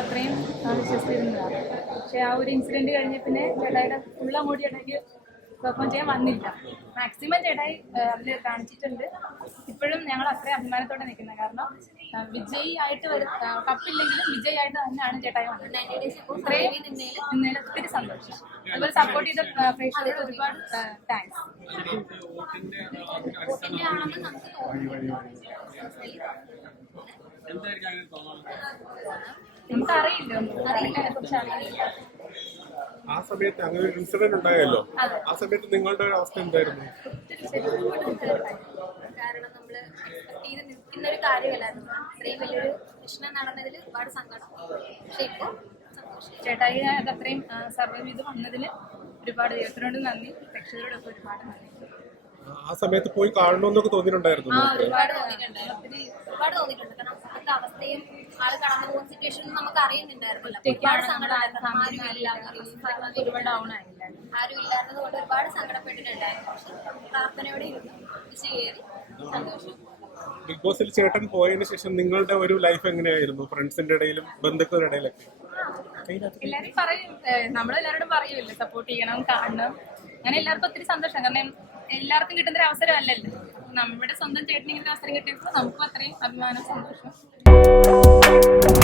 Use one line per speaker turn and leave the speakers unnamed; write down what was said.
അത്രയും വിശ്വസിച്ചിരുന്നതാണ് പക്ഷേ ആ ഒരു ഇൻസിഡന്റ് കഴിഞ്ഞ പിന്നെ ചേട്ടായിയുടെ ഫുൾ അങ്ങോട്ട് ചേട്ടായിക്ക് പെർഫോം ചെയ്യാൻ വന്നില്ല. മാക്സിമം ചേട്ടായി അതിൽ കാണിച്ചിട്ടുണ്ട്. ഇപ്പോഴും ഞങ്ങൾ അത്രയും അഭിമാനത്തോടെ നിൽക്കുന്നത് കാരണം വിജയി ആയിട്ട് വരും കപ്പില്ലെങ്കിലും വിജയി ആയിട്ട് തന്നെയാണ് ചേട്ടായി വന്നത്. ഇത്രയും ഒത്തിരി സന്തോഷം. അതുപോലെ സപ്പോർട്ട് ചെയ്ത പ്രേക്ഷകരോട് ഒരുപാട് താങ്ക്സ്
എന്തായിരിക്കും
നമുക്ക് അറിയില്ല കുറിച്ച് അറിയില്ല
ആ സമയത്ത് അങ്ങനെ ഒരു ഇൻസിഡന്റ് ഉണ്ടായല്ലോ? ആ സമയത്ത് നിങ്ങളുടെ ഒരു അവസ്ഥ എന്തായിരുന്നു?
കാരണം നമ്മൾ എക്സ്പെക്ട് ചെയ്ത് നിൽക്കുന്ന ഒരു കാര്യമല്ലായിരുന്നു. ഇത്രയും വലിയൊരു പ്രശ്നം നടന്നതിൽ ഒരുപാട് സങ്കടം. പക്ഷെ ഇപ്പൊ സന്തോഷം.
ചേട്ടായി അത് അത്രയും സർവൈവ് ചെയ്ത് വന്നതിന് ഒരുപാട് ദൈവത്തിനോട് നന്ദി. പ്രേക്ഷകരോടൊക്കെ ഒരുപാട് നന്ദി.
ആ സമയത്ത് പോയി കാണണമെന്നൊക്കെ തോന്നിയിട്ടുണ്ടായിരുന്നു?
ഒരുപാട്
തോന്നിയിട്ടുണ്ട് ഒരുപാട് തോന്നിയിട്ടുണ്ട്. കാരണം അവസ്ഥയും ആൾ കടന്നു പോകുന്ന സിറ്റുവേഷൻ നമുക്ക് അറിയുന്നുണ്ടായിരുന്നില്ല. ഒരുപാട് സങ്കടമായിരുന്നു ആരും ഇല്ല
ഒറ്റയ്ക്കാണ് ഡൗൺ ആയില്ല.
ആരും ഇല്ലായിരുന്നത് കൊണ്ട് ഒരുപാട് സങ്കടപ്പെട്ടിട്ടുണ്ടായിരുന്നു. പക്ഷെ പ്രാർത്ഥനയോടെ ഇരുന്നു. കയറി സന്തോഷം.
ബിഗ് ബോസിൽ ചേട്ടൻ പോയതിനു ശേഷം നിങ്ങളുടെ ഒരു ലൈഫ് എങ്ങനെയായിരുന്നു? ഫ്രണ്ട്സിന്റെ ഇടയിലും ബന്ധുക്കളുടെ ഇടയിലൊക്കെ?
എല്ലാരും പറയും നമ്മളെല്ലാരോടും പറയുമല്ലോ സപ്പോർട്ട് ചെയ്യണം കാണണം. അങ്ങനെ എല്ലാവർക്കും ഒത്തിരി സന്തോഷം. കാരണം എല്ലാവർക്കും കിട്ടുന്ന ഒരു അവസരം അല്ലല്ലോ. നമ്മുടെ സ്വന്തം ചേട്ടനെങ്കിലും അവസരം കിട്ടിയപ്പോൾ നമുക്കും അത്രയും അഭിമാനം സന്തോഷം. Thank you.